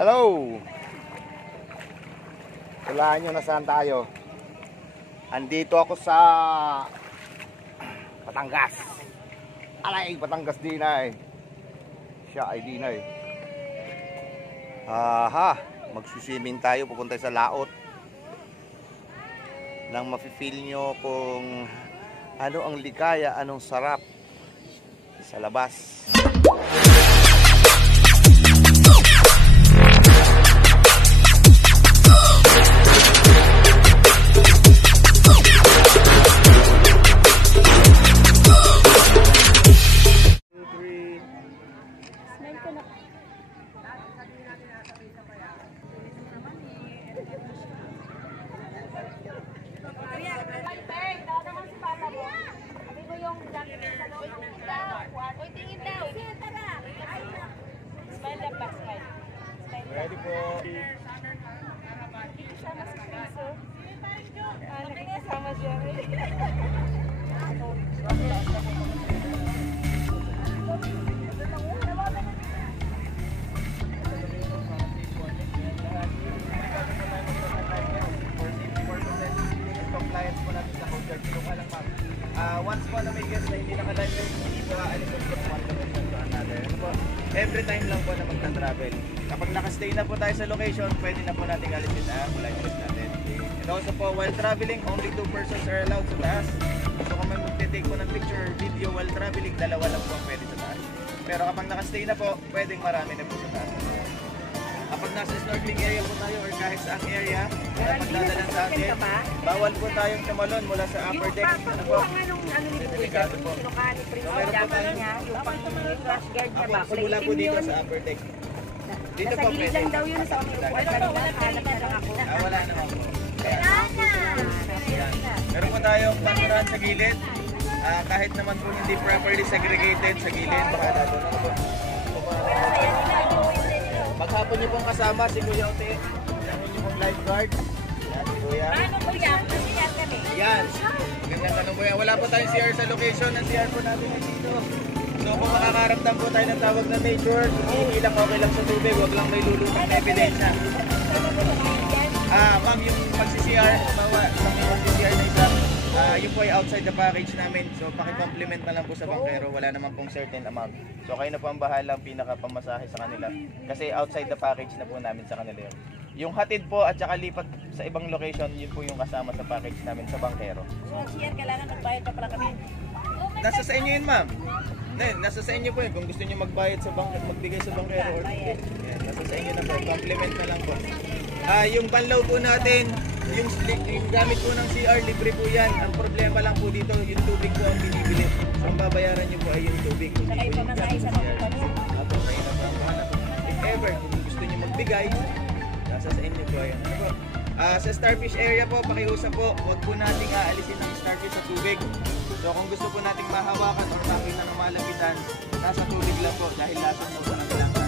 Hello! Tulaan nyo na saan tayo. Andito ako sa Batangas. Alay, Batangas din ay. Siya ay din ay. Magsuswimming tayo, pupunta sa laot. Nang mafe-feel nyo kung ano ang ligaya, anong sarap sa labas. Ready po. Sama si Piso. Nakikisama siya. Once po na may guest na hindi nakalive, hindi po aalis from one location to another. Ano po? Every time lang po na magta-travel. Kapag nakastay na po tayo sa location, pwede na po natin alisin ang live trip natin. And also po, while traveling, only 2 persons are allowed sa taas. So kung may magte-take po ng picture or video while traveling, dalawa lang po ang pwede sa taas. Pero kapag nakastay na po, pwedeng marami na po sa taas. Kapag nasa snorkeling area po tayo or kahit saang area na magdadalan sa atin, bawal po tayong tumalon mula sa upper deck. Ano po? Delikado po. So meron po tayo mula po dito sa upper deck. Dito po pwede. Lang daw yun sa wala naman po. Meron po tayong pangurahan sa gilid. Kahit naman po hindi properly segregated sa gilid, baka na doon. Ano po? Maghapon niyo pong kasama si Kuya Ote. Yan niyo pong lifeguard. Yan si Kuya. Ano po yan? Nasiyar kami. Yan. Ganyan tanong Kuya. Wala po tayong CR sa location. Ang CR po natin ay dito. So kung makakaramdam po tayo ng tawag na nature, hindi lang okay lang sa tubig. Huwag lang may lulutang na ebidensya. Ma'am, yung pag-CR, bawa yung pag-CR na isa, yun po ay outside the package namin. So paki-compliment na lang po sa bangkero. Wala naman pong certain amount. So kayo na po ang bahalang pinaka-pamasahe sa kanila. Kasi outside the package na po namin sa kanila yun. Yung hatid po at saka lipat sa ibang location, yun po yung kasama sa package namin sa bangkero. So CR, kailangan magbayad pa pala kami. Nasa sa inyo yun, ma'am. Nasa sa inyo po yun. Kung gusto nyo magbayad sa magbigay sa bangkero or hindi. Yan, nasa sa inyo na po. Compliment na lang po. Yung panlaw po natin, yung gamit po ng CR, libre po yan. Ang problema lang po dito, yung tubig po ang binibili. So ang babayaran nyo po ay yung tubig. Hindi po yung gamit sa CR. Apo, kayo na po ang bahala. If ever, kung gusto nyo magbigay, nasa sa inyo po yan. Ano po? Sa starfish area po, pakiusap po, huwag po nating aalisin ang starfish sa tubig. So kung gusto po nating mahawakan or makita ng malapitan, nasa tubig lang po dahil lasang mo po ng langka.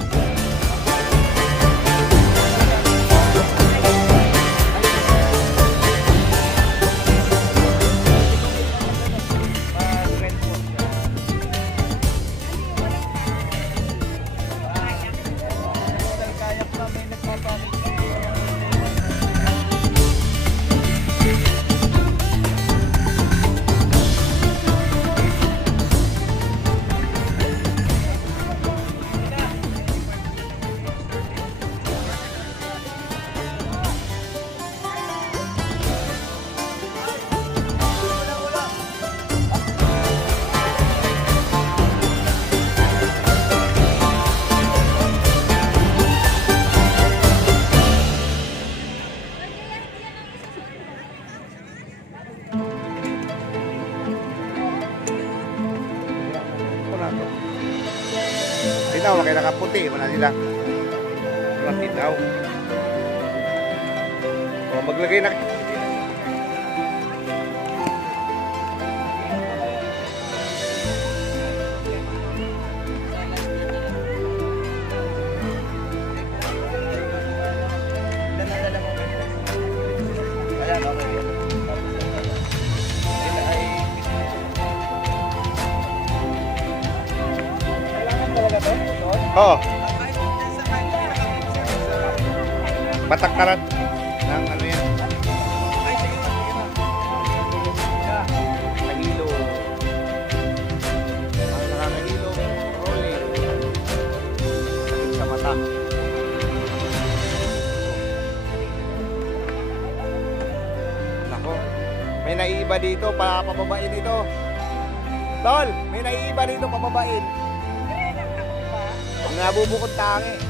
Tinaw na kayo nakaputi, wala nila. Walang tinaw. O maglagay na. Oh. Batakkaran ng ano yan. Ay, sige na, sige na. Nakahilo. Ang nakakahilo. Rolling. Sakit sa mata. Nako. May naiiba dito. Papababain dito. Tol, may naiiba dito. Pababain. Nabubukod tangi.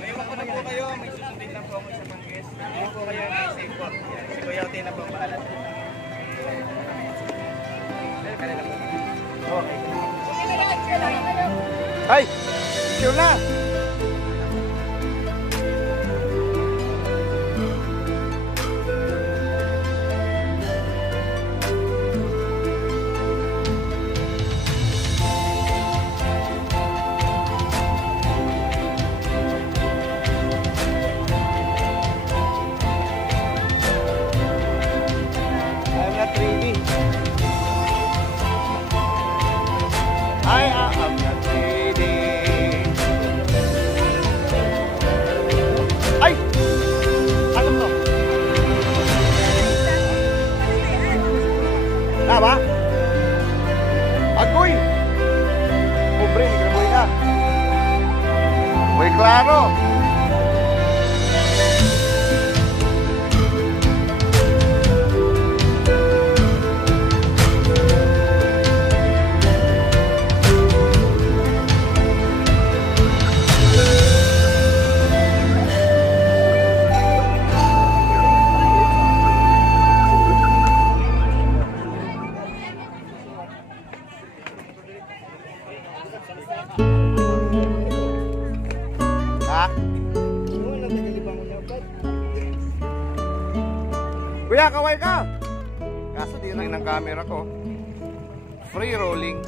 May iwan ko na po kayo. May susundin lang po ako sa mga guest. Iwan po kayo. May safe po. Yan. Si Kuya Ote na po ang bahala. Okay. Ay! Sure na! I'm not ready. I am not ready. Ay! Ano to? Tama? Agoy! Pobre, hindi ka na buhay ka. Muy claro. Ha? Kuya, kaway ka! Kaso di rin ng camera ko. Free rolling.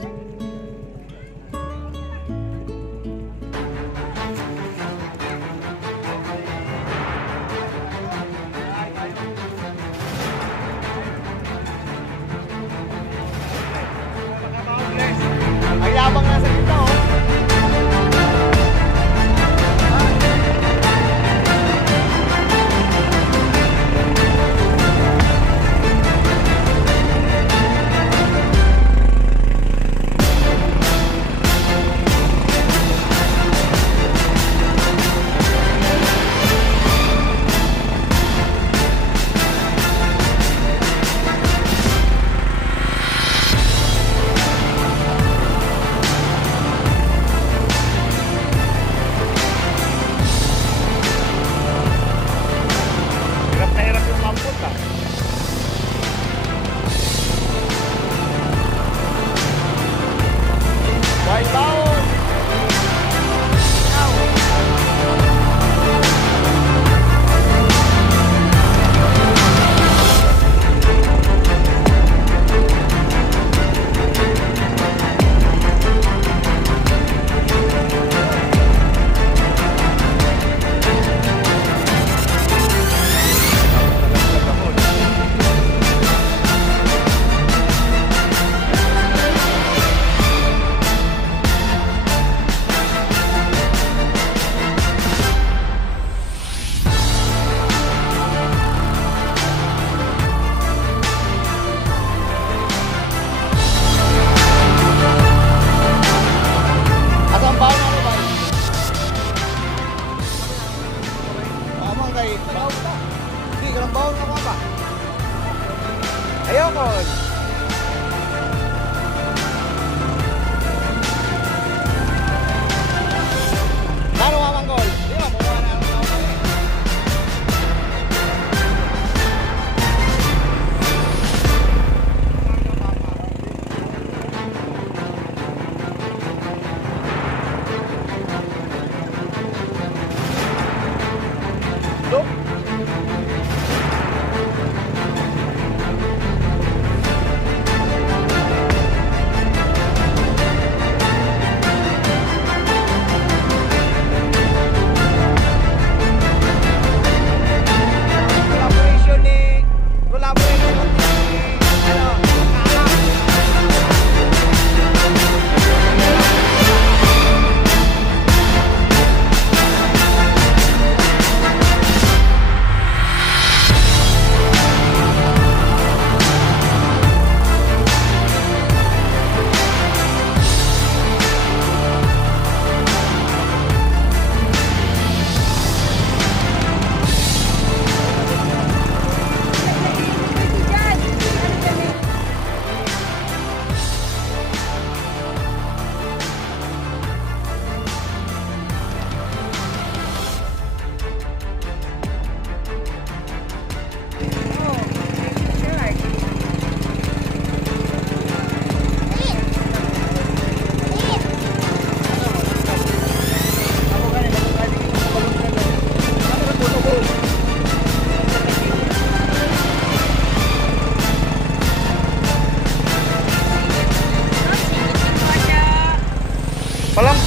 Ang yabang nasa dito, oh. Hirap na hirap yung mampot, ah. White down! Asang baon na rin ba? Amang kay baon ka. Hindi, ganang baon ka pa. Ayoko. Ano mamang gol? Di ba, mukha na ang baon eh. Look.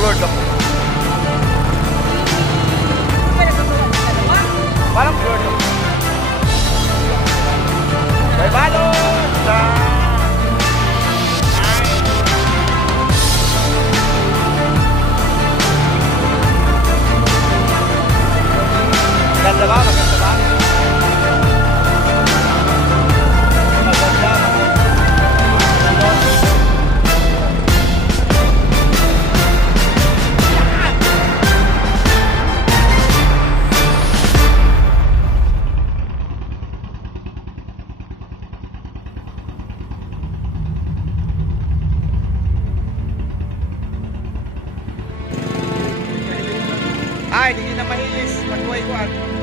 bird ako. Parang bird ako. May balon! Maganda ba? Maganda ba? Maganda. Ay, hindi na mahilis. Pagbuhay ko ako.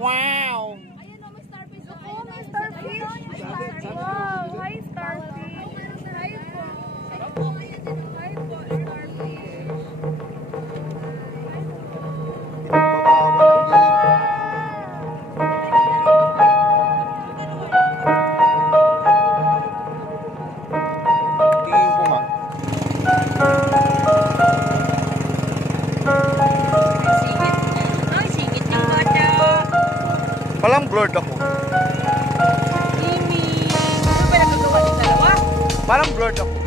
Wow! Oh, may starfish. Wow, hi starfish. Hi po. Hi po, starfish. Tingin ko nga. Ay, singit ng bata. Palang blurred ako. Mimi. Ano ba nagagawa ng dalawa? Parang blurred ako.